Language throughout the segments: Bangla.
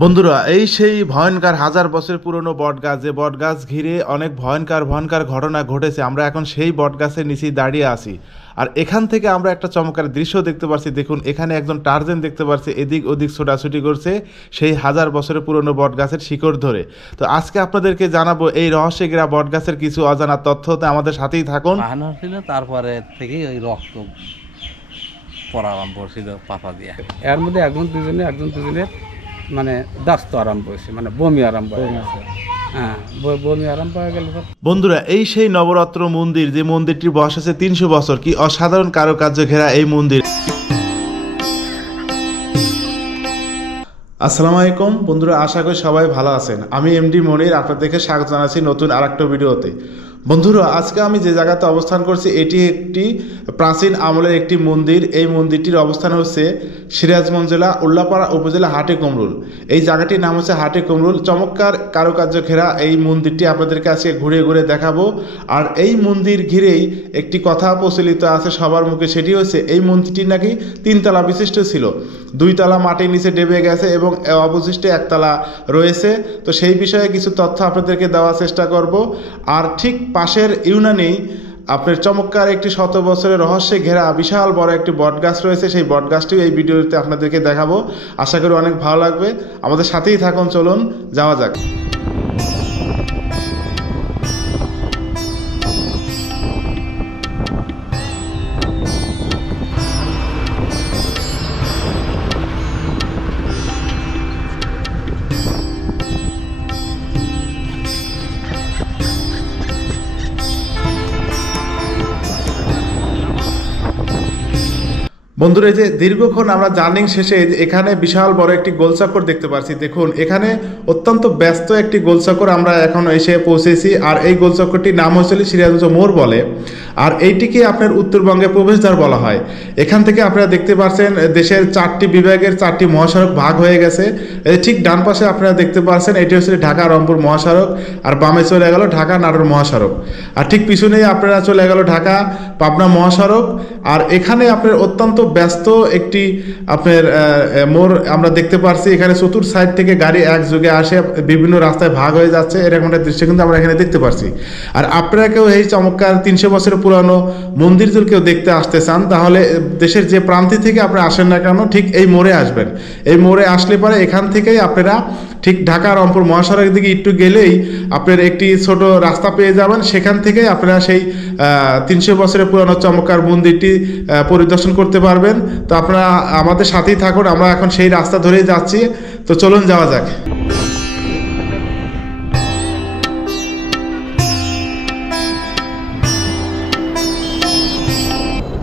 বন্ধুরা এই সেই ভয়ঙ্কর হাজার বছর পুরনো বটগাছ, যে বটগাছ ঘিরে অনেক ভয়ঙ্কর ভয়ঙ্কর ঘটনা ঘটেছে। আমরা এখন সেই বটগাছের নিচেই দাঁড়িয়ে আছি, আর এখান থেকে আমরা একটা চমৎকার দৃশ্য দেখতে পাচ্ছি। দেখুন, এখানে একজন টার্জেন দেখতে পাচ্ছি এদিক ওদিক ছোটাছুটি করছে সেই হাজার বছরের পুরনো বটগাছের শিকড় ধরে। তো আজকে আপনাদেরকে জানাবো এই রহস্যে ঘেরা বটগাছের কিছু অজানা তথ্য। তো আমাদের সাথেই থাকুন। তারপরে থেকে ওই রক্ত পড়া আরম্ভ হয়েছিল পাতা দিয়ে। এর মধ্যে একজন দুজনের মানে দাস্ত আরম্ভ হয়েছে, মানে বমি আরম্ভ হয়ে গেছে। হ্যাঁ, বমি আরম্ভ হয়ে গেল। বন্ধুরা এই সেই নবরত্ন মন্দির, যে মন্দিরটির বয়স আছে 300 বছর। কি অসাধারণ কারুকার্য ঘেরা এই মন্দির। আসসালামু আলাইকুম বন্ধুরা, আশা করি সবাই ভালো আছেন। আমি এমডি মনির আপনাদেরকে স্বাগত জানাচ্ছি নতুন আরেকটা ভিডিওতে। বন্ধুরা আজকে আমি যে জায়গাতে অবস্থান করছি এটি একটি প্রাচীন আমলের একটি মন্দির। এই মন্দিরটির অবস্থান হচ্ছে সিরাজগঞ্জ জেলা উল্লাপাড়া উপজেলা হাটে কুমরুল। এই জায়গাটির নাম হচ্ছে হাটে কুমরুল। চমৎকার কারুকার্য ঘেরা এই মন্দিরটি আপনাদেরকে আজকে ঘুরে ঘুরে দেখাবো। আর এই মন্দির ঘিরেই একটি কথা প্রচলিত আছে সবার মুখে, সেটি হচ্ছে এই মন্দিরটি নাকি 3 তলা বিশিষ্ট ছিল। 2 তলা মাটির নিচে ডেবে গেছে এবং অবশিষ্ট 1 তলা রয়েছে। তো সেই বিষয়ে কিছু তথ্য আপনাদেরকে দেওয়ার চেষ্টা করব। আর ঠিক পাশের ইউনানেই আপনার চমৎকার একটি 100 বছরের রহস্যে ঘেরা বিশাল বড় একটি বটগাছ রয়েছে। সেই বটগাছটিও এই ভিডিওতে আপনাদেরকে দেখাবো। আশা করি অনেক ভালো লাগবে। আমাদের সাথেই থাকুন, চলুন যাওয়া যাক। বন্ধুরা এই যে দীর্ঘক্ষণ আমরা জার্নিং শেষে এখানে বিশাল বড় একটি গোলচক্কর দেখতে পাচ্ছি। দেখুন, এখানে অত্যন্ত ব্যস্ত একটি গোলচক্কর আমরা এখন এসে পৌঁছেছি। আর এই গোলচক্করটির নাম হচ্ছে সিরাজগঞ্জ মোড় বলে। আর এইটিকে আপনার উত্তরবঙ্গে প্রবেশদ্বার বলা হয়। এখান থেকে আপনারা দেখতে পাচ্ছেন দেশের 4টি বিভাগের 4টি মহাসড়ক ভাগ হয়ে গেছে। ঠিক ডান পাশে আপনারা দেখতে পাচ্ছেন এটি হচ্ছে ঢাকা রংপুর মহাসড়ক, আর বামে চলে গেল ঢাকা নাটোর মহাসড়ক। আর ঠিক পিছনেই আপনারা চলে গেল ঢাকা পাবনা মহাসড়ক। আর এখানে আপনার অত্যন্ত ব্যস্ত একটি আপনার মোড় আমরা দেখতে পাচ্ছি। এখানে চতুর্থ সাইড থেকে গাড়ি একযোগে আসে বিভিন্ন রাস্তায় ভাগ হয়ে যাচ্ছে, এরকম একটা দৃশ্য কিন্তু আমরা এখানে দেখতে পাচ্ছি। আর আপনারা কেউ এই চমৎকার 300 বছরের পুরানো মন্দির যদি কেউ দেখতে আসতে চান, তাহলে দেশের যে প্রান্তি থেকে আপনারা আসেন না কেন ঠিক এই মোড়ে আসবেন। এই মোড়ে আসলে পরে এখান থেকেই আপনারা ঠিক ঢাকা রংপুর মহাসড়কের দিকে একটু গেলেই আপনার একটি ছোট রাস্তা পেয়ে যাবেন। সেখান থেকেই আপনারা সেই 300 বছরের পুরানো চমৎকার মন্দিরটি পরিদর্শন করতে পারবেন। তো আপনারা আমাদের সাথেই থাকুন, আমরা এখন সেই রাস্তা ধরেই যাচ্ছি। তো চলুন যাওয়া যাক।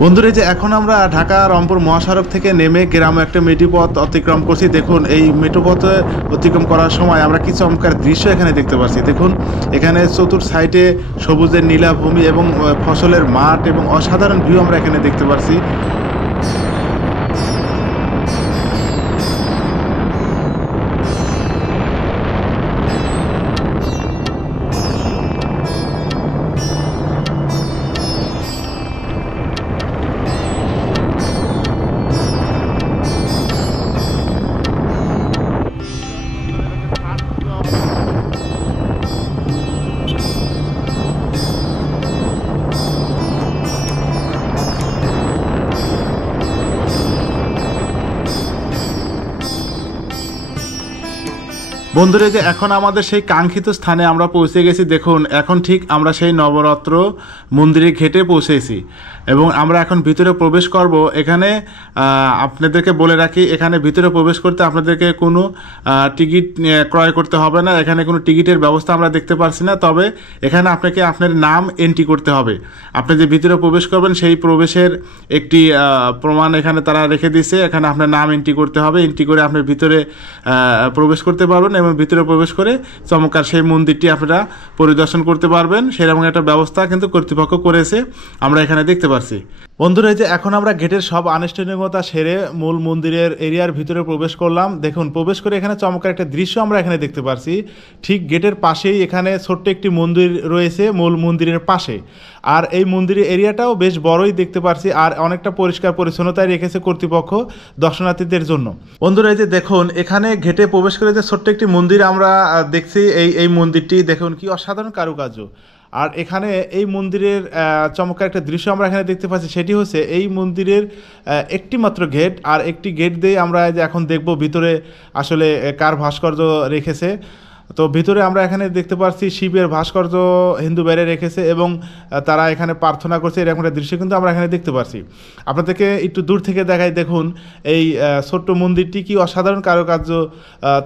বন্ধুরা যে এখন আমরা ঢাকা রংপুর মহাসড়ক থেকে নেমে গ্রামে একটা মেঠোপথ অতিক্রম করছি। দেখুন, এই মেঠোপথে অতিক্রম করার সময় আমরা কিছু চমৎকার দৃশ্য এখানে দেখতে পাচ্ছি। দেখুন, এখানে চতুর্থ সাইডে সবুজের নীলাভূমি এবং ফসলের মাঠ এবং অসাধারণ ভিউ আমরা এখানে দেখতে পাচ্ছি। বন্ধুরা যে এখন আমাদের সেই কাঙ্ক্ষিত স্থানে আমরা পৌঁছে গেছি। দেখুন, এখন ঠিক আমরা সেই নবরত্ন মন্দিরের ঘেটে পৌঁছেছি এবং আমরা এখন ভিতরে প্রবেশ করব। এখানে আপনাদেরকে বলে রাখি, এখানে ভিতরে প্রবেশ করতে আপনাদেরকে কোনো টিকিট ক্রয় করতে হবে না। এখানে কোনো টিকিটের ব্যবস্থা আমরা দেখতে পাচ্ছি না। তবে এখানে আপনাকে আপনার নাম এন্ট্রি করতে হবে। আপনি যে ভিতরে প্রবেশ করবেন সেই প্রবেশের একটি প্রমাণ এখানে তারা রেখে দিয়েছে। এখানে আপনার নাম এন্ট্রি করতে হবে। এন্ট্রি করে আপনি ভিতরে প্রবেশ করতে পারবেন এবং ভিতরে প্রবেশ করে চমৎকার সেই মন্দিরটি আপনারা পরিদর্শন করতে পারবেন। সেরকম একটা ব্যবস্থা কিন্তু কর্তৃপক্ষ করেছে, আমরা এখানে দেখতে পারছি। বন্ধুরা, এই যে এখন আমরা গেটের সব আনুষ্ঠানিকতা সেরে মূল মন্দিরের এরিয়ার ভিতরে প্রবেশ করলাম। দেখুন, প্রবেশ করে এখানে চমৎকার একটা দৃশ্য আমরা এখানে দেখতে পারছি। ঠিক গেটের পাশেই এখানে ছোট্ট একটি মন্দির রয়েছে মূল মন্দিরের পাশে। আর এই মন্দিরের এরিয়াটাও বেশ বড়ই দেখতে পারছি, আর অনেকটা পরিষ্কার পরিচ্ছন্নতায় রেখেছে কর্তৃপক্ষ দর্শনার্থীদের জন্য। বন্ধুরা, এই যে দেখুন, এখানে গেটে প্রবেশ করে যে ছোট্ট একটি মন্দির আমরা দেখছি, এই মন্দিরটি দেখুন কি অসাধারণ কারুকার্য। আর এখানে এই মন্দিরের চমৎকার একটা দৃশ্য আমরা এখানে দেখতে পাচ্ছি, সেটি হচ্ছে এই মন্দিরের একটি মাত্র গেট, আর একটি গেট দিয়ে আমরা যে এখন দেখব ভিতরে আসলে কার ভাস্কর্য রেখেছে। তো ভিতরে আমরা এখানে দেখতে পাচ্ছি শিবের ভাস্কর্য হিন্দু বাইরে রেখেছে এবং তারা এখানে প্রার্থনা করছে, এরকম একটা দৃশ্য কিন্তু আমরা এখানে দেখতে পাচ্ছি। আপনাদেরকে একটু দূর থেকে দেখাই, দেখুন এই ছোট্ট মন্দিরটি কি অসাধারণ কারুকার্য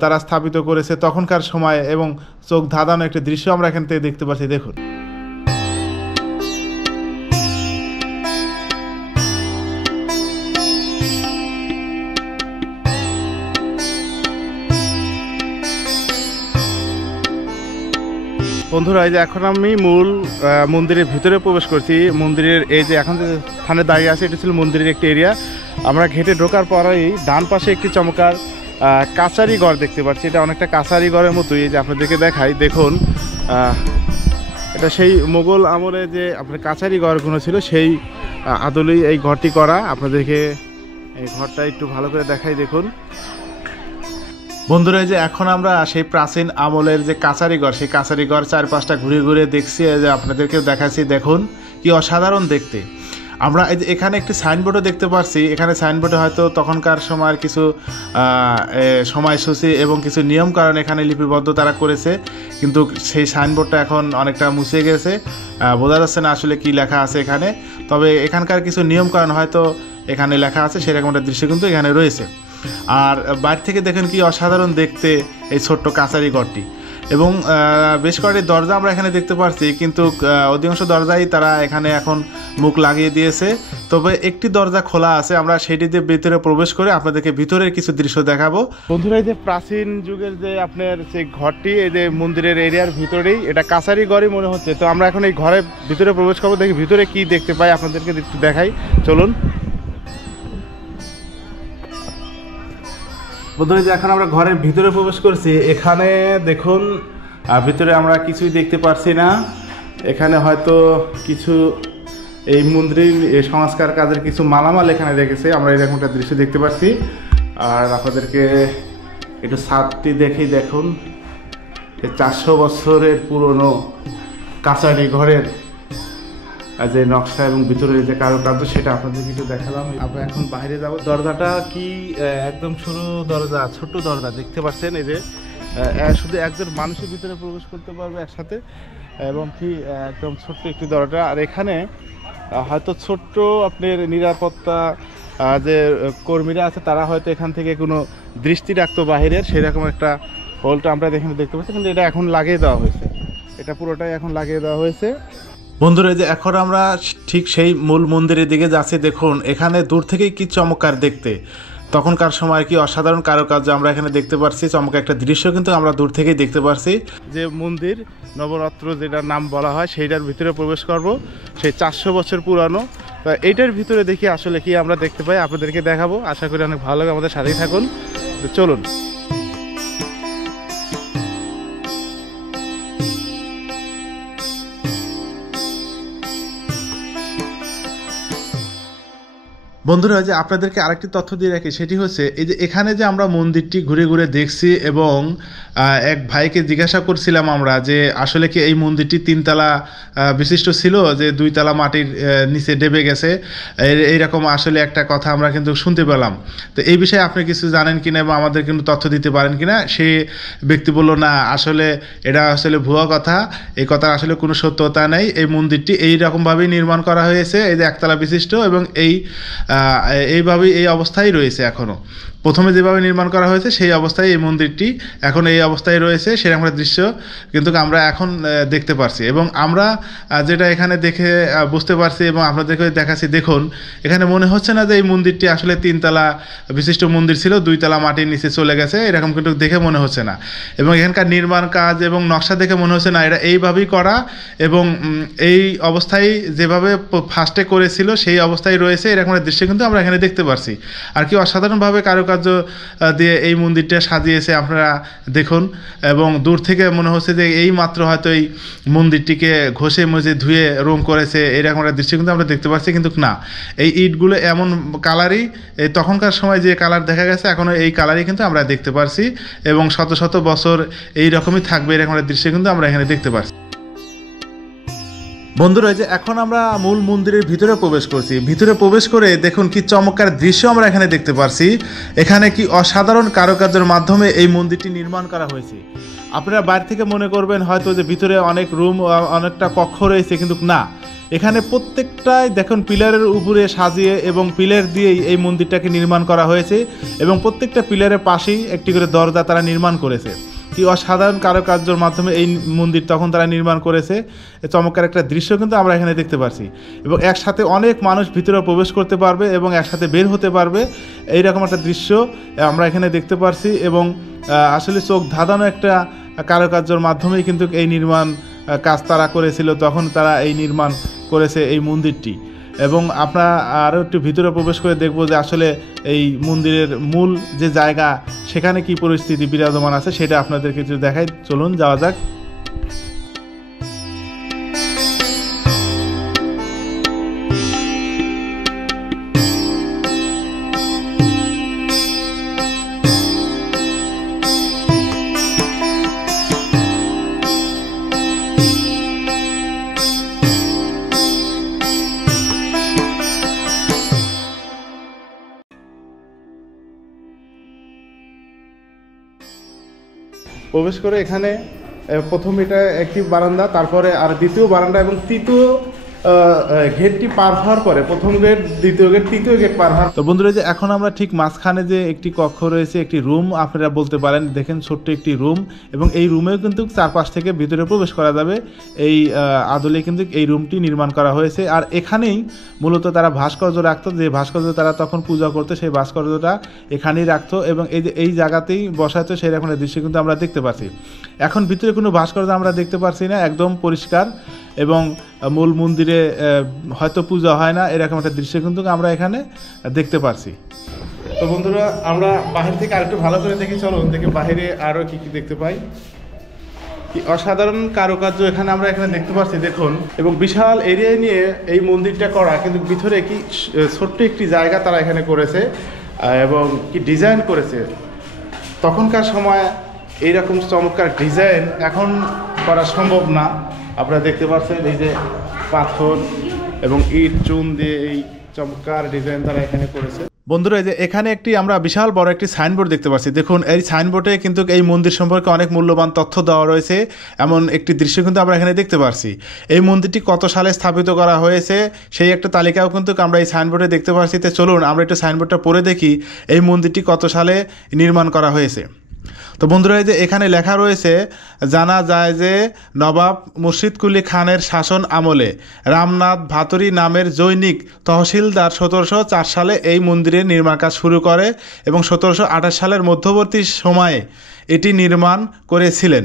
তারা স্থাপিত করেছে তখনকার সময়, এবং চোখ ধাঁধানো একটা দৃশ্য আমরা এখান থেকে দেখতে পাচ্ছি। দেখুন, বন্ধুরা, এই যে এখন আমি মূল মন্দিরের ভিতরে প্রবেশ করছি। মন্দিরের এই যে এখন যে স্থানে দাঁড়িয়ে আছে, এটা ছিল মন্দিরের একটি এরিয়া। আমরা ঘেটে ঢোকার পরেই ডান পাশে একটি চমৎকার কাছারি ঘর দেখতে পাচ্ছি। এটা অনেকটা কাছারি ঘরের মতোই। এই যে আপনাদেরকে দেখাই, দেখুন এটা সেই মোগল আমলে যে আপনার কাছারি ঘরগুলো ছিল, সেই আদলেই এই ঘরটি করা। আপনাদেরকে এই ঘরটা একটু ভালো করে দেখাই, দেখুন বন্ধুরা। এই যে এখন আমরা সেই প্রাচীন আমলের যে কাছারিঘর, সেই কাছারিঘর চারপাশটা ঘুরে ঘুরে দেখছি, যে আপনাদেরকেও দেখাচ্ছি। দেখুন কি অসাধারণ দেখতে। আমরা এই যে এখানে একটি সাইনবোর্ডও দেখতে পাচ্ছি। এখানে সাইনবোর্ডে হয়তো তখনকার সময়ের কিছু সময়সূচি এবং কিছু নিয়ম কারণ এখানে লিপিবদ্ধ তারা করেছে, কিন্তু সেই সাইনবোর্ডটা এখন অনেকটা মুছে গেছে, বোঝা যাচ্ছে না আসলে কি লেখা আছে এখানে। তবে এখানকার কিছু নিয়ম কারণ হয়তো এখানে লেখা আছে, সেরকম একটা দৃশ্য কিন্তু এখানে রয়েছে। আর বাইরে থেকে দেখেন কি অসাধারণ দেখতে এই ছোট্ট কাছারি ঘরটি, এবং বেশ কয়েকটি দরজা আমরা এখানে দেখতে পাচ্ছি, কিন্তু অধিকাংশ দরজাই তারা এখানে এখন মুখ লাগিয়ে দিয়েছে। তবে একটি দরজা খোলা আছে, আমরা সেটি দিয়ে ভিতরে প্রবেশ করে আপনাদেরকে ভিতরের কিছু দৃশ্য দেখাবো। বন্ধুরা, এই যে প্রাচীন যুগের যে আপনার সেই ঘরটি, এই যে মন্দিরের এরিয়ার ভিতরেই, এটা কাছারি ঘরই মনে হচ্ছে। তো আমরা এখন এই ঘরের ভিতরে প্রবেশ করবো, দেখি ভিতরে কি দেখতে পাই, আপনাদেরকে একটু দেখাই, চলুন। বন্ধুরা, যে এখন আমরা ঘরের ভিতরে প্রবেশ করছি, এখানে দেখুন ভিতরে আমরা কিছুই দেখতে পারছি না। এখানে হয়তো কিছু এই মন্দিরের সংস্কার কাজের কিছু মালামাল এখানে রেখেছে, আমরা এরকম একটা দৃশ্য দেখতে পাচ্ছি। আর আপনাদেরকে একটু ছাদটি দেখেই দেখুন, 400 বছরের পুরনো কাছারি ঘরের যে নকশা এবং ভিতরের যে কারুকার্য, সেটা আপনাদেরকে একটু দেখালাম। আমরা এখন বাইরে যাব। দরজাটা কি একদম সরু দরজা, ছোট্ট দরজা দেখতে পাচ্ছেন। এই যে শুধু একজন মানুষের ভিতরে প্রবেশ করতে পারবে একসাথে, এবং কি একদম ছোট্ট একটি দরজা। আর এখানে হয়তো ছোট্ট আপনার নিরাপত্তা যে কর্মীরা আছে, তারা হয়তো এখান থেকে কোনো দৃষ্টি রাখতো বাহিরের, সেরকম একটা হোলটা আমরা এখানে দেখতে পাচ্ছি। কিন্তু এটা এখন লাগিয়ে দেওয়া হয়েছে, এটা পুরোটাই এখন লাগিয়ে দেওয়া হয়েছে। বন্ধুরা, যে এখন আমরা ঠিক সেই মূল মন্দিরের দিকে যাচ্ছি। দেখুন এখানে দূর থেকেই কি চমৎকার দেখতে, তখনকার সময় কি অসাধারণ কারুকার্য আমরা এখানে দেখতে পাচ্ছি। চমৎকার একটা দৃশ্য কিন্তু আমরা দূর থেকেই দেখতে পাচ্ছি। যে মন্দির নবরাত্র যেটার নাম বলা হয়, সেইটার ভিতরে প্রবেশ করব, সেই 400 বছর পুরানো। এইটার ভিতরে দেখি আসলে কি আমরা দেখতে পাই, আপনাদেরকে দেখাবো। আশা করি অনেক ভালো লাগে, আমাদের সাথেই থাকুন। তো চলুন। বন্ধুরা, যে আপনাদেরকে আরেকটি তথ্য দিয়ে রাখি, সেটি হচ্ছে এই যে এখানে যে আমরা মন্দিরটি ঘুরে ঘুরে দেখছি, এবং এক ভাইকে জিজ্ঞাসা করছিলাম আমরা যে আসলে কি এই মন্দিরটি 3 তলা বিশিষ্ট ছিল, যে 2 তলা মাটির নিচে ডেবে গেছে, এইরকম আসলে একটা কথা আমরা কিন্তু শুনতে পেলাম। তো এই বিষয়ে আপনি কিছু জানেন কিনা বা আমাদের কিন্তু তথ্য দিতে পারেন কিনা? সে ব্যক্তি বলল, না আসলে এটা আসলে ভুয়া কথা, এই কথার আসলে কোনো সত্যতা নেই। এই মন্দিরটি এইরকমভাবেই নির্মাণ করা হয়েছে, এই যে 1 তলা বিশিষ্ট, এবং এইভাবেই এই অবস্থায় রয়েছে এখনও। প্রথমে যেভাবে নির্মাণ করা হয়েছে সেই অবস্থায় এই মন্দিরটি এখন এই অবস্থায় রয়েছে, সেরকম একটা দৃশ্য কিন্তু আমরা এখন দেখতে পারছি। এবং আমরা যেটা এখানে দেখে বুঝতে পারছি এবং আপনাদেরকে দেখাচ্ছি, দেখুন এখানে মনে হচ্ছে না যে এই মন্দিরটি আসলে 3 তলা বিশিষ্ট মন্দির ছিল, 2 তলা মাটির নিচে চলে গেছে, এরকম কিন্তু দেখে মনে হচ্ছে না। এবং এখানকার নির্মাণ কাজ এবং নকশা দেখে মনে হচ্ছে না এটা এইভাবেই করা, এবং এই অবস্থায় যেভাবে ফার্স্টে করেছিল সেই অবস্থায় রয়েছে, এরকম একটা দৃশ্য কিন্তু আমরা এখানে দেখতে পারছি। আর কি অসাধারণভাবে কারুকার্য দিয়ে এই মন্দিরটা সাজিয়েছে আপনারা দেখুন। এবং দূর থেকে মনে হচ্ছে যে এই মাত্র হয়তো এই মন্দিরটিকে ঘষে মজে ধুয়ে রং করেছে, এরকম একটা দৃশ্য কিন্তু আমরা দেখতে পাচ্ছি। কিন্তু না, এই ইটগুলো এমন কালারই, তখনকার সময় যে কালার দেখা গেছে এখনও এই কালারই কিন্তু আমরা দেখতে পারছি, এবং শত শত বছর এই রকমই থাকবে এরকম একটা দৃশ্য কিন্তু আমরা এখানে দেখতে পাচ্ছি। বন্ধুরা, যে এখন আমরা মূল মন্দিরের ভিতরে প্রবেশ করছি। ভিতরে প্রবেশ করে দেখুন কি চমৎকার দৃশ্য আমরা এখানে দেখতে পারছি। এখানে কি অসাধারণ কারুকার্যের মাধ্যমে এই মন্দিরটি নির্মাণ করা হয়েছে। আপনারা বাইরে থেকে মনে করবেন হয়তো যে ভিতরে অনেক রুম, অনেকটা কক্ষ রয়েছে, কিন্তু না, এখানে প্রত্যেকটাই দেখুন পিলারের উপরে সাজিয়ে এবং পিলার দিয়েই এই মন্দিরটাকে নির্মাণ করা হয়েছে, এবং প্রত্যেকটা পিলারের পাশেই একটি করে দরজা তারা নির্মাণ করেছে। কি অসাধারণ কারুকার্যের মাধ্যমে এই মন্দির তখন তারা নির্মাণ করেছে, চমৎকার একটা দৃশ্য কিন্তু আমরা এখানে দেখতে পাচ্ছি। এবং একসাথে অনেক মানুষ ভিতরে প্রবেশ করতে পারবে এবং একসাথে বের হতে পারবে, এইরকম একটা দৃশ্য আমরা এখানে দেখতে পাচ্ছি। এবং আসলে চোখ ধাঁধানো একটা কারুকার্যের মাধ্যমেই কিন্তু এই নির্মাণ কাজ তারা করেছিল, তখন তারা এই নির্মাণ করেছে এই মন্দিরটি। এবং আমরা আরও একটু ভিতরে প্রবেশ করে দেখব যে আসলে এই মন্দিরের মূল যে জায়গা সেখানে কি পরিস্থিতি বিরাজমান আছে সেটা আপনাদেরকে একটু দেখাই। চলুন যাওয়া যাক। প্রবেশ করে এখানে প্রথম এটা একটি বারান্দা, তারপরে আর দ্বিতীয় বারান্দা এবং তৃতীয় গেটটি পার হওয়ার পরে প্রথম গেট, দ্বিতীয় গেট, তৃতীয় গেট পার হওয়ার। তো বন্ধুরা, যে এখন আমরা ঠিক মাঝখানে যে একটি কক্ষ রয়েছে, একটি রুম আপনারা বলতে পারেন, দেখেন ছোট্ট একটি রুম, এবং এই রুমেও কিন্তু চারপাশ থেকে ভিতরে প্রবেশ করা যাবে। এই আদলে কিন্তু এই রুমটি নির্মাণ করা হয়েছে। আর এখানেই মূলত তারা ভাস্কর্য রাখতো, যে ভাস্কর্য তারা তখন পূজা করতো সেই ভাস্কর্যটা এখানেই রাখতো, এবং এই যে এই জায়গাতেই বসাতো, সেই রকম দৃশ্য কিন্তু আমরা দেখতে পাচ্ছি। এখন ভিতরে কোনো ভাস্কর্য আমরা দেখতে পাচ্ছি না, একদম পরিষ্কার, এবং মূল মন্দিরে হয়তো পূজা হয় না, এরকম একটা দৃশ্য কিন্তু আমরা এখানে দেখতে পাচ্ছি। তো বন্ধুরা, আমরা বাহির থেকে আরেকটু ভালো করে দেখি, চলুন দেখি বাহিরে আরও কি কি দেখতে পাই। কি অসাধারণ কারুকার্য এখানে আমরা এখানে দেখতে পাচ্ছি দেখুন। এবং বিশাল এরিয়া নিয়ে এই মন্দিরটা করা, কিন্তু ভিতরে কি ছোট্ট একটি জায়গা তারা এখানে করেছে, এবং কি ডিজাইন করেছে। তখনকার সময় এইরকম চমৎকার ডিজাইন এখন করা সম্ভব না। আপনারা দেখতে পাচ্ছেন এই যে পাথর এবং ইট চুন দিয়ে এই চমৎকার ডিজাইন তারা এখানে করেছে। বন্ধুরা, এই যে এখানে একটি আমরা বিশাল বড় একটি সাইনবোর্ড দেখতে পাচ্ছি। দেখুন এই সাইনবোর্ডে কিন্তু এই মন্দির সম্পর্কে অনেক মূল্যবান তথ্য দেওয়া রয়েছে, এমন একটি দৃশ্য কিন্তু আমরা এখানে দেখতে পাচ্ছি। এই মন্দিরটি কত সালে স্থাপিত করা হয়েছে সেই একটা তালিকাও কিন্তু আমরা এই সাইনবোর্ডে দেখতে পাচ্ছি। তো চলুন আমরা একটু সাইনবোর্ডটা পড়ে দেখি এই মন্দিরটি কত সালে নির্মাণ করা হয়েছে। তো বন্ধুরা, এই যে এখানে লেখা রয়েছে, জানা যায় যে নবাব মুর্শিদ কুলি খানের শাসন আমলে রামনাথ ভাতুরী নামের জৈনিক তহসিলদার 1704 সালে এই মন্দিরের নির্মাণ কাজ শুরু করে এবং 1728 সালের মধ্যবর্তী সময়ে এটি নির্মাণ করেছিলেন।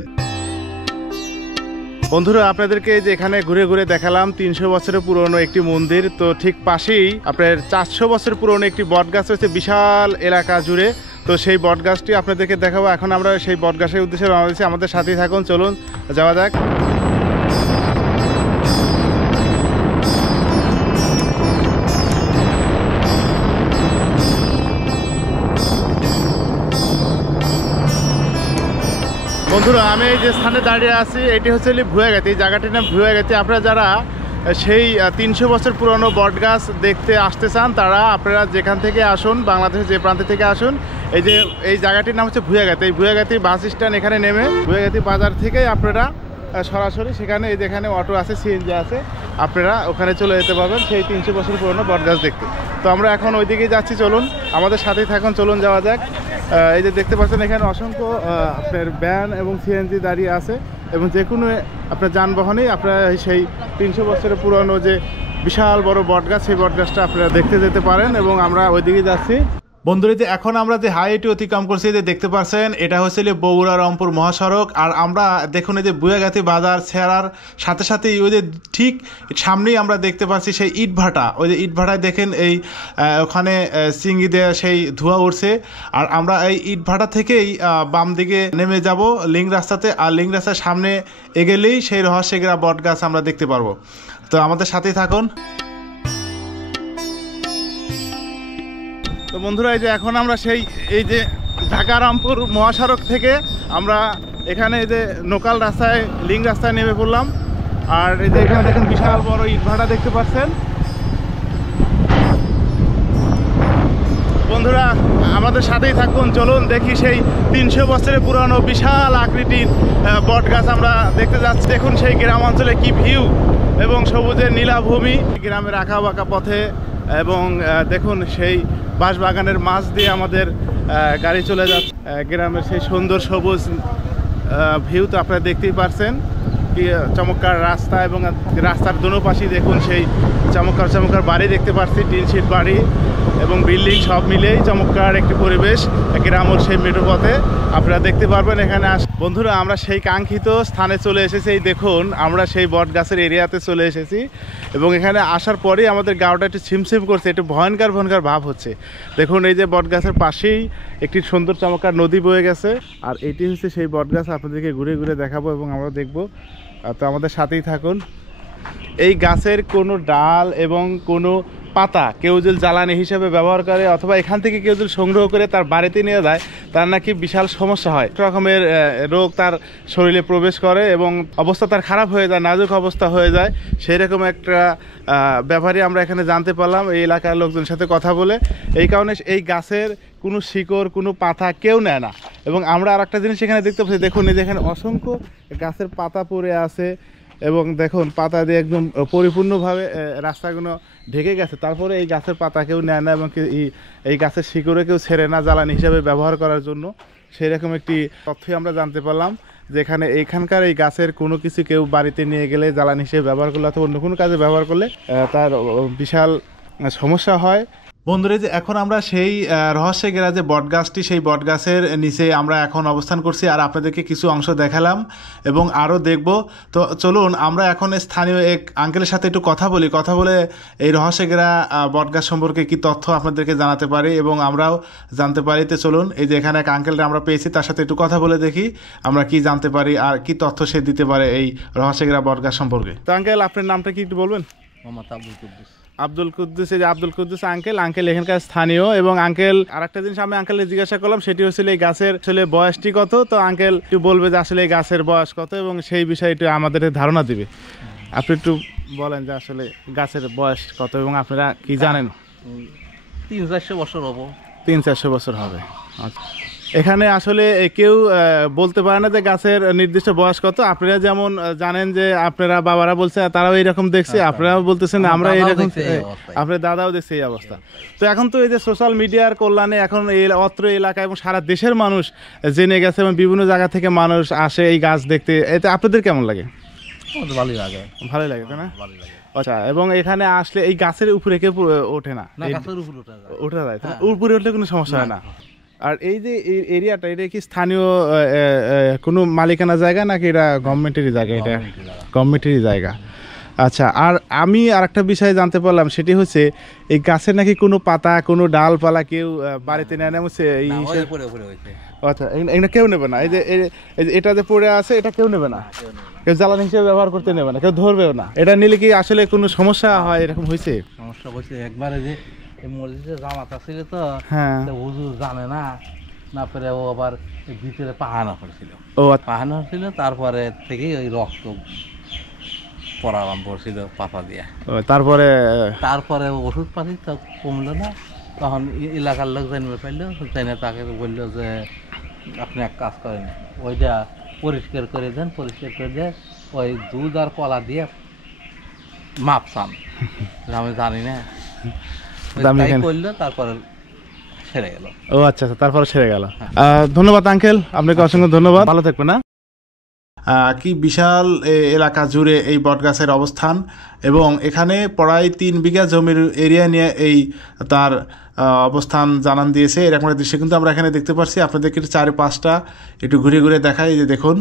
বন্ধুরা, আপনাদেরকে যে এখানে ঘুরে ঘুরে দেখালাম 300 বছরের পুরনো একটি মন্দির। তো ঠিক পাশেই আপনার 400 বছর পুরনো একটি বটগাছ রয়েছে বিশাল এলাকা জুড়ে। তো সেই বটগাছটি আপনাদেরকে দেখাবো। এখন আমরা সেই বটগাছের উদ্দেশ্যে রওনা দিচ্ছি, আমাদের সাথেই থাকুন, চলুন যাওয়া যাক। বন্ধুরা, আমি যে স্থানে দাঁড়িয়ে আছি এটি হচ্ছে ভুয়াগাতি, এই জায়গাটির নাম ভুয়াগাতি। আপনারা যারা সেই 300 বছর পুরনো বটগাছ দেখতে আসতে চান তারা আপনারা যেখান থেকে আসুন, বাংলাদেশের যে প্রান্ত থেকে আসুন, এই যে এই জায়গাটির নাম হচ্ছে ভুয়াগাতি। এই ভুয়াগাতি বাস স্ট্যান্ড, এখানে নেমে ভুয়াগাতি বাজার থেকে আপনারা সরাসরি সেখানে এই যেখানে অটো আছে, সিএনজি আছে, আপনারা ওখানে চলে যেতে পারবেন সেই 300 বছর পুরনো বটগাছ দেখতে। তো আমরা এখন ওইদিকেই যাচ্ছি, চলুন আমাদের সাথেই থাকুন, চলুন যাওয়া যাক। এই যে দেখতে পাচ্ছেন এখানে অসংখ্য আপনার ভ্যান এবং সিএনজি দাঁড়িয়ে আছে, এবং যে কোনো আপনার যানবাহনেই আপনারা সেই 300 বছরের পুরনো যে বিশাল বড় বটগাছ, সেই বটগাছটা আপনারা দেখতে যেতে পারেন, এবং আমরা ওইদিকে যাচ্ছি। বন্ধুরা, যে এখন আমরা যে হাইওয়েটি অতিক্রম করছি, যে দেখতে পাচ্ছেন এটা হচ্ছে বগুড়া রংপুর মহাসড়ক। আর আমরা দেখুন এই যে বুয়াগাতি বাজার ছেড়ার সাথে সাথে ওই যে ঠিক সামনেই আমরা দেখতে পাচ্ছি সেই ইটভাটা। ওই যে ইটভাটায় দেখেন এই ওখানে চিংড়ি দেওয়া সেই ধোঁয়া উঠছে। আর আমরা এই ইটভাটা থেকেই বাম দিকে নেমে যাব লিঙ্ক রাস্তাতে, আর লিঙ্ক রাস্তার সামনে এগেলেই সেই রহস্যেরা বট গাছ আমরা দেখতে পারবো। তো আমাদের সাথেই থাকুন। তো বন্ধুরা, এই যে এখন আমরা এই যে ঢাকা রামপুর মহাসড়ক থেকে আমরা এখানে এই যে লোকাল রাস্তায় লিঙ্ক রাস্তায় নেমে পড়লাম। আর এই যে এখানে দেখেন বিশাল বড় ইটভাটা দেখতে পাচ্ছেন। বন্ধুরা, আমাদের সাথেই থাকুন, চলুন দেখি সেই 300 বছরের পুরানো বিশাল আকৃতির বট গাছ আমরা দেখতে যাচ্ছি। দেখুন সেই গ্রাম অঞ্চলে কি ভিউ, এবং সবুজের নীলাভূমি, গ্রামের আঁকা বাঁকা পথে, এবং দেখুন সেই বাঁশবাগানের মাছ দিয়ে আমাদের গাড়ি চলে যাচ্ছে। গ্রামের সেই সুন্দর সবুজ ভিউ তো আপনারা দেখতেই পারছেন, কি চমৎকার রাস্তা, এবং রাস্তার দোনো পাশেই দেখুন সেই চমৎকার চমৎকার বাড়ি দেখতে পাচ্ছি, টিন শিট বাড়ি এবং বিল্ডিং সব মিলেই চমৎকার একটি পরিবেশ গ্রামের সেই মেট্রো পথে আপনারা দেখতে পারবেন। এখানে বন্ধুরা, আমরা সেই কাঙ্ক্ষিত স্থানে চলে এসেছি। এই দেখুন আমরা সেই বট গাছের এরিয়াতে চলে এসেছি, এবং এখানে আসার পরেই আমাদের গাওটা একটু ছিমছিম করছে, একটু ভয়ঙ্কর ভয়ঙ্কর ভাব হচ্ছে। দেখুন এই যে বট গাছের পাশেই একটি সুন্দর চমৎকার নদী বয়ে গেছে, আর এটি হচ্ছে সেই বট গাছ। আপনাদেরকে ঘুরে ঘুরে দেখাবো এবং আমরা দেখবো, তো আমাদের সাথেই থাকুন। এই গাছের কোনো ডাল এবং কোনো পাতা কেউ যদি জ্বালানি হিসেবে ব্যবহার করে, অথবা এখান থেকে কেউ যদি সংগ্রহ করে তার বাড়িতে নিয়ে যায়, তার নাকি বিশাল সমস্যা হয়, রকমের রোগ তার শরীরে প্রবেশ করে এবং অবস্থা তার খারাপ হয়ে যায়, নাজুক অবস্থা হয়ে যায়। সেই রকম একটা ব্যাপারই আমরা এখানে জানতে পারলাম এই এলাকার লোকজনের সাথে কথা বলে। এই কারণে এই গাছের কোনো শিকড়, কোনো পাতা কেউ নেয় না। এবং আমরা আর একটা জিনিস এখানে দেখতে পাচ্ছি, দেখুন এই যেখানে অসংখ্য গাছের পাতা পড়ে আছে, এবং দেখুন পাতা দিয়ে একদম পরিপূর্ণভাবে রাস্তাগুলো ঢেকে গেছে। তারপরে এই গাছের পাতা কেউ নেয় না, এবং এই গাছের শিকড়ে কেউ ছেড়ে না জ্বালানি হিসেবে ব্যবহার করার জন্য। সেই রকম একটি তথ্যই আমরা জানতে পারলাম, যেখানে এইখানকার এই গাছের কোনো কিছু কেউ বাড়িতে নিয়ে গেলে জ্বালানি হিসেবে ব্যবহার করলে, অথবা অন্য কোনো কাজে ব্যবহার করলে তার বিশাল সমস্যা হয়। বন্ধুরা, যে এখন আমরা সেই রহস্যে ঘেরা যে বটগাছটি, সেই বটগাছের নিচে আমরা এখন অবস্থান করছি, আর আপনাদেরকে কিছু অংশ দেখালাম এবং আরও দেখব। তো চলুন আমরা এখন স্থানীয় এক আঙ্কেলের সাথে একটু কথা বলে এই রহস্যে ঘেরা বটগাছ সম্পর্কে কি তথ্য আপনাদেরকে জানাতে পারি এবং আমরাও জানতে পারি। তো চলুন, এই যে এখানে এক আঙ্কেলটা আমরা পেয়েছি, তার সাথে একটু কথা বলে দেখি আমরা কি জানতে পারি আর কি তথ্য সে দিতে পারে এই রহস্যে ঘেরা বটগাছ সম্পর্কে। তো আঙ্কেল, আপনার নামটা কি একটু বলবেন? মোহাম্মদ আব্দুল কুদ্দুস। আব্দুল কুদ্দুস, এই যে আব্দুল কুদ্দুস আঙ্কেল এখানকার স্থানীয়। এবং আঙ্কেল আর একটা জিনিস আমি আঙ্কেলকে জিজ্ঞাসা করলাম, সেটি হচ্ছিল এই গাছের আসলে বয়সটি কত। তো আঙ্কেল একটু বলবে যে আসলে এই গাছের বয়স কত, এবং সেই বিষয়ে একটু আমাদের ধারণা দিবে। আপনি একটু বলেন যে আসলে গাছের বয়স কত, এবং আপনারা কি জানেন? 300-400 বছর হবো। 300-400 বছর হবে। আচ্ছা, এখানে আসলে কেউ বলতে পারে না যে গাছের নির্দিষ্ট বয়স কত। আপনারা যেমন জানেন যে আপনারা বাবারা বলছে, তারাও এইরকম দেখছে, আপনারাও বলতেছেন আমরা এইরকম, আপনার দাদাও দেখছে এই অবস্থা। তো এখন তো এই যে সোশ্যাল মিডিয়ার কল্যাণে এখন এই অত্র এলাকা এবং সারা দেশের মানুষ জেনে গেছে, এবং বিভিন্ন জায়গা থেকে মানুষ আসে এই গাছ দেখতে। এতে আপনাদের কেমন লাগে? ভালোই লাগে। ভালোই লাগে, তাই না? ভালোই লাগে। আচ্ছা, এবং এখানে আসলে এই গাছের উপরে কেউ ওঠে না? গাছের উপরে ওঠা যায়, উপরে উঠলে কোনো সমস্যা হয় না। আর এই যে এরিয়াটা, এটা কি স্থানীয় কোনো মালিকানা জায়গা নাকি এটা গভর্নমেন্টেরই জায়গা? এটা গভর্নমেন্টেরই জায়গা। আচ্ছা, আর আমি আর একটা বিষয় জানতে পারলাম, সেটি হচ্ছে এই গাছের নাকি কোনো পাতা, কোনো ডালপালা কেউ বাড়িতে নেয় না। আচ্ছা, এগুলো কেউ নেবে না? এই যে এটা যে পড়ে আছে, এটা কেউ নেবে না, কেউ জ্বালানি হিসেবে ব্যবহার করতে নেবে না, কেউ ধরবেও না। এটা নিলে কি আসলে কোনো সমস্যা হয়? এরকম হয়েছে? সমস্যা হয়েছে একবারে, যে মসজিদে জামাতা ছিল তো, হ্যাঁ, হুজুর জানে না, না পেরে ও আবার ভিতরে পাহানা করেছিল। ও পাহানা ছিল, তারপরে থেকে ওই রক্ত পড়া আরম্ভ করছিল পাতা দিয়ে। তারপরে ওষুধ পাতি তো কমলো না, তখন এলাকার লোক জানবে পাইলো, জানে তাকে বললো যে আপনি এক কাজ করেন, ওইটা পরিষ্কার করে দেন, পরিষ্কার করে দিয়ে ওই দুধ আর কলা দিয়ে মাপ চান। আমি জানি না, তাই করলো, তারপরে সেরে গেল। ও আচ্ছা আচ্ছা, তারপরে সেরে গেল। ধন্যবাদ আঙ্কেল, আপনাকে অসংখ্য ধন্যবাদ, ভালো থাকবেন না। কি বিশাল এলাকা জুড়ে এই বটগাছের অবস্থান, এবং এখানে প্রায় 3 বিঘা জমির এরিয়া নিয়ে এই তার অবস্থান জানান দিয়েছে। এরকম একটা দৃশ্য কিন্তু আমরা এখানে দেখতে পাচ্ছি। আপনাদেরকে 4-5টা একটু ঘুরে ঘুরে দেখাই, এই যে দেখুন।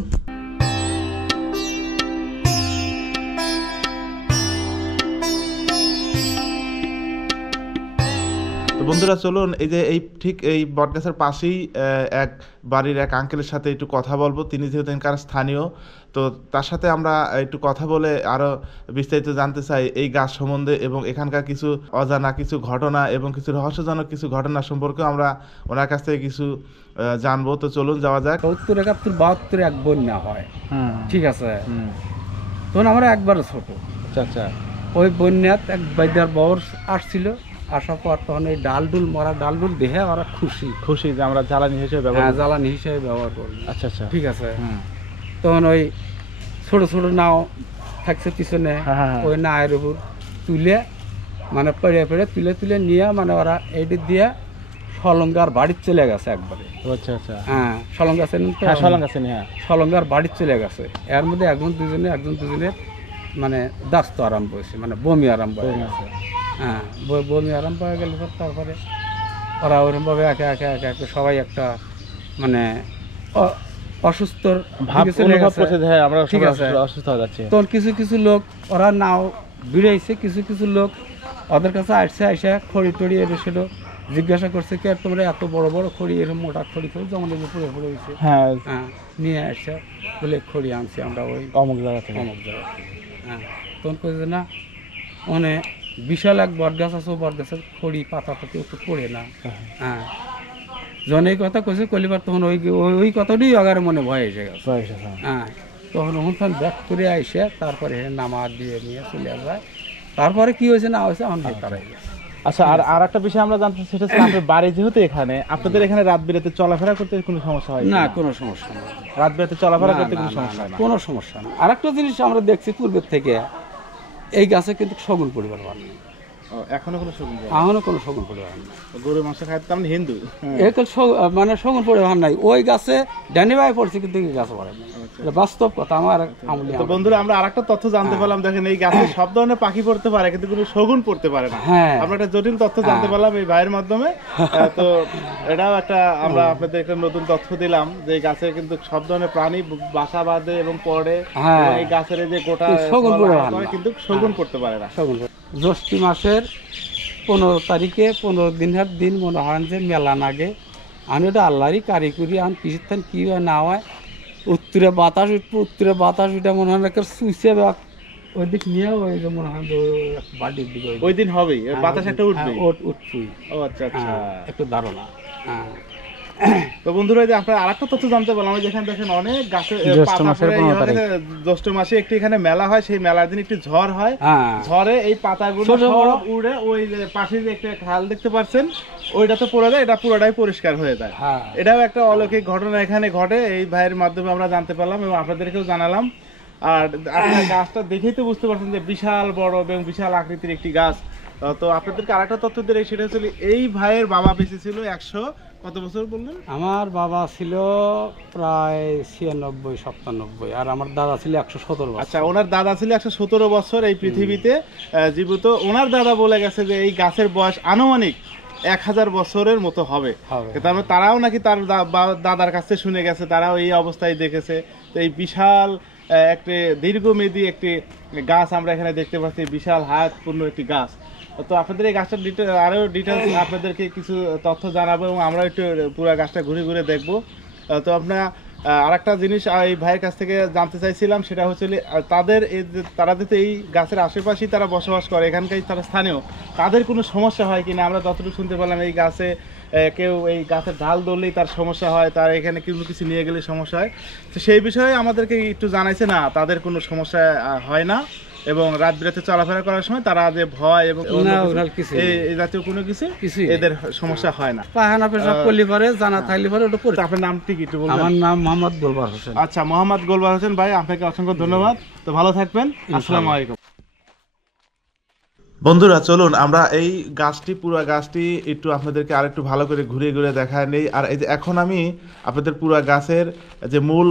তো বন্ধুরা চলুন, এই যে এই ঠিক এই বটগাছের পাশেই এক বাড়ির এক আঙ্কেলের সাথে একটু কথা বলবো। তিনি যেহেতু এখানকার স্থানীয়, তো তার সাথে আমরা একটু কথা বলে আরও বিস্তারিত জানতে চাই এই গাছ সম্বন্ধে, এবং এখানকার কিছু অজানা কিছু ঘটনা এবং কিছু রহস্যজনক কিছু ঘটনা সম্পর্কে আমরা ওনার কাছ থেকে কিছু জানবো। তো চলুন যাওয়া যাক। 71-72 এক বন্যা হয়, ঠিক আছে, তখন আমরা একবারে ছোট। আচ্ছা আচ্ছা। ওই বন্যাত এক বাইদার বর আসছিল, আসার পর তখন এই ডালডুল মরা ডালডুল দেখে ওরা খুশি যে আমরা জ্বালানি হিসেবে ব্যবহার, জ্বালানি হিসেবে ব্যবহার করবো। আচ্ছা আচ্ছা, ঠিক আছে। তখন ওই ছোট ছোট নাও থাকছে পিছনে, ওই নায়ের উপর তুলে মানে পেড়ে পেড়ে তুলে তুলে নিয়ে মানে ওরা এইটি দিয়ে সলঙ্গার বাড়ির চলে গেছে একবারে। আচ্ছা আচ্ছা, হ্যাঁ সলঙ্গা আছেন তো, সলঙ্গার বাড়ির চলে গেছে। এর মধ্যে একজন দুজনের মানে দাস্ত আরম্ভ হয়েছে, মানে বমি আরম্ভ হয়ে গেছে। হ্যাঁ বমি আরম্ভ হয়ে গেল, তারপরে ওরা ওরকমভাবে একে একে একে একে সবাই একটা মানে অসুস্থ ভাব অনুভব করছে। ঠিক আছে, অসুস্থ হয়ে যাচ্ছে। তখন কিছু কিছু লোক ওরা নাও বিড়াইছে, কিছু কিছু লোক ওদের কাছে আসছে, আইসা খড়ি টড়ি এর সেটা জিজ্ঞাসা করছে, কি আর তোমরা এত বড় বড় খড়ি, এরকম মোটা খড়ি খড়ি যেমন পড়ে পড়ে গেছে। হ্যাঁ নিয়ে আসছে, বলে খড়ি আনছি আমরা ওই অমুক জায়গা থেকে। হ্যাঁ তখন কইছে না, মানে বিশাল এক বটগাছ আছে, বটগাছের খড়ি পাতা পাতি একটু পড়ে না। হ্যাঁ যখন এই কথা কইছে কলিবার, তখন ওই কথাটাই আগারে মনে ভয় এসে গেছে। হ্যাঁ তখন ওখান ব্যাক করে আইসে তারপরে নামা দিয়ে নিয়ে চলে যায়। তারপরে কি হয়েছে না হয়েছে আমার তারাই। আচ্ছা, আর একটা বিষয় আমরা জানতে, সেটা হচ্ছে আপনার বাড়ি যেহেতু এখানে, আপনাদের এখানে রাত বিরাতে চলাফেরা করতে কোনো সমস্যা হয় না? কোনো সমস্যা নেই, রাত বিরাতে চলাফেরা করতে কোনো সমস্যা হয় না, কোনো সমস্যা নেই। আর একটা জিনিস আমরা দেখছি পূর্বের থেকে, এই গাছে কিন্তু শগুন পরিবার বাড় নেই, এখনো কোনো শগুন, এখনো কোনো শগুন পরিবার নেই। গরু মাংস খায় তো, আমি হিন্দু, মানে শগুন পরিবার নাই। ওই গাছে ড্যানিভাই পড়ছে কিন্তু এই গাছে পড়ে না, বাস্তব কথা। আমার তো বন্ধুরা, আমরা আরেকটা তথ্য জানতে পারলাম, দেখেন এই গাছে সব ধরনের পাখি পড়তে পারে কিন্তু কোনো শগুন পড়তে পারে না। আমরা একটা জটিল তথ্য জানতে পারলাম এই ভাইয়ের মাধ্যমে। তো এটাও একটা আমরা আপনাদের একটা নতুন তথ্য দিলাম, যে এই গাছে কিন্তু সব ধরনের প্রাণী বাসা বাঁধে এবং পড়ে। এই গাছের যে গোটা শগুন পড়ে কিন্তু শগুন পড়তে পারে না। জ্যৈষ্ঠ মাসের 15 তারিখে 15 দিনের দিন মনে হয় যে মেলা নাগে। আমি ওটা আল্লাহরই কারিগরি, আমি পিছিয়ে কি হয় না হয়, উত্তরে বাতাস উঠবো, উত্তরে বাতাস উঠে মনে হয় একটা সুইচে ওই দিক নিয়ে ওই যে মনে হয় বাড়ির দিকে ওই দিন হবে বাতাস একটা উঠবে, উঠবই। ও আচ্ছা আচ্ছা, একটু ধারণা। তো বন্ধুরা, যে আপনারা আরেকটা তথ্য জানতে পারলাম, যেখানে দেখেন অনেক গাছে জ্যৈষ্ঠ মাসে একটি এখানে মেলা হয়, সেই মেলার দিন একটি ঝড় হয়, ঝড়ে এই পাতাগুলো সব উড়ে ওই যে পাশে যে একটা খাল দেখতে পাচ্ছেন ওইটা তো পড়ে যায়, এটা পুরোটাই পরিষ্কার হয়ে যায়। এটাও একটা অলৌকিক ঘটনা এখানে ঘটে, এই ভাইয়ের মাধ্যমে আমরা জানতে পারলাম এবং আপনাদেরকেও জানালাম। আর আপনার গাছটা দেখেই তো বুঝতে পারছেন যে বিশাল বড় এবং বিশাল আকৃতির একটি গাছ। তো আপনাদেরকে আরেকটা তথ্য দিয়ে, সেটা হচ্ছে এই ভাইয়ের বাবা বেঁচে ছিল 100 কত বছর বললেন? আমার বাবা ছিল প্রায় 96-97, আর আমার দাদা ছিল 117 বছর। আচ্ছা, ওনার দাদা ছিল 117 বছর এই পৃথিবীতে জীবিত। ওনার দাদা বলে গেছে যে এই গাছের বয়স আনুমানিক 1000 বছরের মতো হবে। তারপরে তারাও নাকি তার দাদার কাছে শুনে গেছে, তারাও এই অবস্থায় দেখেছে। তো এই বিশাল একটি দীর্ঘমেয়াদী একটি গাছ আমরা এখানে দেখতে পাচ্ছি, বিশাল হায়াতপূর্ণ একটি গাছ। তো আপনাদের এই গাছটার আরো ডিটেলস আপনাদেরকে কিছু তথ্য জানাবো এবং আমরা একটু পুরো গাছটা ঘুরে ঘুরে দেখবো। তো আপনার আরেকটা জিনিস এই ভাইয়ের কাছ থেকে জানতে চাইছিলাম, সেটা হচ্ছে তারা যেহেতু এই গাছের আশেপাশেই তারা বসবাস করে, এখানকার তারা স্থানীয়, তাদের কোনো সমস্যা হয় কিনা। আমরা যতটুকু শুনতে পারলাম এই গাছে কেউ এই গাছের ঢাল ধরলেই তার সমস্যা হয়, তার এখানে কোনো কিছু নিয়ে গেলে সমস্যা হয়। তো সেই বিষয়ে আমাদেরকে একটু জানাইছে, না তাদের কোনো সমস্যা হয় না, এবং রাত বিরাতে চলাফেরা করার সময় তারা যে ভয় এবং না ওনার কিছু এই জাতীয় কোনো কিছু কিছুই এদের সমস্যা হয় না। পায়খানা পেশাব করলে পরে জানা থাকলে পরে ওটা পরে। আপনার নামটি কি একটু বলবেন? আমার নাম মোহাম্মদ গোলবার হোসেন। আচ্ছা, মোহাম্মদ গোলবার হোসেন ভাই, আপনাকে অসংখ্য ধন্যবাদ। তো ভালো থাকবেন, আসসালামু আলাইকুম। বন্ধুরা চলুন আমরা এই গাছটি, পুরো গাছটি একটু আপনাদেরকে আরেকটু ভালো করে ঘুরে ঘুরে দেখায় নেই। আর এই যে এখন আমি আপনাদের পুরো গাছের যে মূল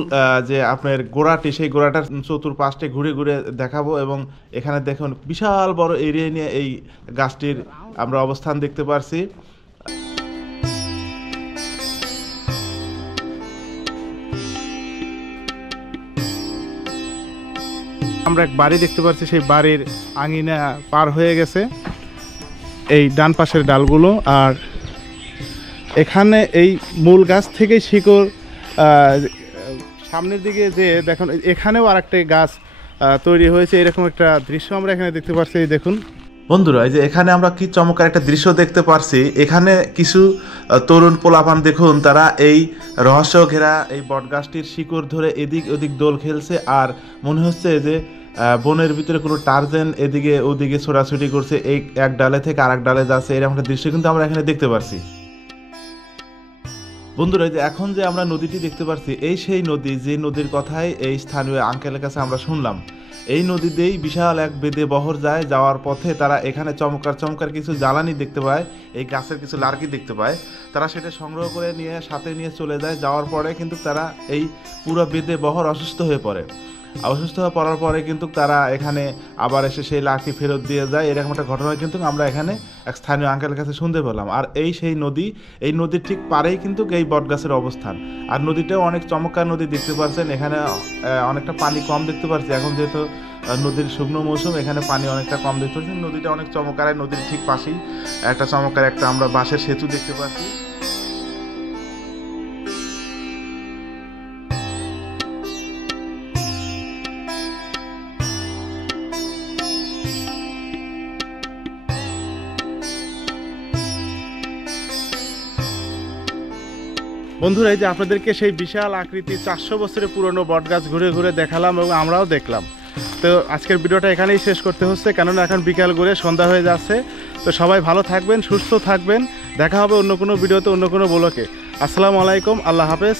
যে আপনার গোড়াটি, সেই গোড়াটার চতুর্পাশে ঘুরে ঘুরে দেখাবো। এবং এখানে দেখুন বিশাল বড় এরিয়া নিয়ে এই গাছটির আমরা অবস্থান দেখতে পারছি। আমরা এক বাড়ি দেখতে পাচ্ছি, সেই বাড়ির আঙিনা পার হয়ে গেছে এই ডান পাশের ডালগুলো। আর এখানে এই মূল গাছ থেকে শিকড় সামনের দিকে যে দেখুন, এখানেও আর একটা গাছ তৈরি হয়েছে, এরকম একটা দৃশ্য আমরা এখানে দেখতে পাচ্ছি। দেখুন বন্ধুরা, এই যে এখানে আমরা কি চমৎকার একটা দৃশ্য দেখতে পারছি। এখানে কিছু তরুণ পোলাপান দেখুন, তারা এই রহস্য ঘেরা এই বটগাছটির শিকড় ধরে এদিক ওদিক দোল খেলছে। আর মনে হচ্ছে যে বনের ভিতরে কোনো টার্জেন এদিকে ওদিকে ছোটাছুটি করছে, এই এক ডালে থেকে আরেক ডালে যাচ্ছে, এরকম একটা দৃশ্য কিন্তু আমরা এখানে দেখতে পারছি। বন্ধুরা, যে এখন যে আমরা নদীটি দেখতে পাচ্ছি, এই সেই নদী, যে নদীর কথাই এই স্থানীয় আঙ্কেলের কাছে আমরা শুনলাম। এই নদীতেই বিশাল এক বেদে বহর যায়, যাওয়ার পথে তারা এখানে চমৎকার কিছু জ্বালানি দেখতে পায়, এই গাছের কিছু লার্কি দেখতে পায়। তারা সেটা সংগ্রহ করে নিয়ে সাথে নিয়ে চলে যায়। যাওয়ার পরে কিন্তু তারা এই পুরো বেদে বহর অসুস্থ হয়ে পড়ে। অসুস্থ হয়ে পড়ার পরে কিন্তু তারা এখানে আবার এসে সেই লাঠি ফেরত দিয়ে যায়। এরকম একটা ঘটনা কিন্তু আমরা এখানে এক স্থানীয় আঙ্কেলের কাছে শুনতে পেলাম। আর এই সেই নদী, এই নদীর ঠিক পারেই কিন্তু এই বটগাছের অবস্থান। আর নদীটাও অনেক চমৎকার নদী দেখতে পাচ্ছেন। এখানে অনেকটা পানি কম দেখতে পাচ্ছি, এখন যেহেতু নদীর শুকনো মৌসুম, এখানে পানি অনেকটা কম দেখতে পাচ্ছি। নদীটা অনেক চমৎকার, নদীর ঠিক পাশেই একটা চমৎকার একটা আমরা বাঁশের সেতু দেখতে পাচ্ছি। বন্ধুরা, এই যে আপনাদেরকে সেই বিশাল আকৃতির 400 বছরের পুরনো বটগাছ ঘুরে ঘুরে দেখালাম এবং আমরাও দেখলাম। তো আজকের ভিডিওটা এখানেই শেষ করতে হচ্ছে, কেননা এখন বিকাল করে সন্ধ্যা হয়ে যাচ্ছে। তো সবাই ভালো থাকবেন, সুস্থ থাকবেন। দেখা হবে অন্য কোনো ভিডিওতে, অন্য কোনো ব্লগে। আসসালামু আলাইকুম, আল্লাহ হাফেজ।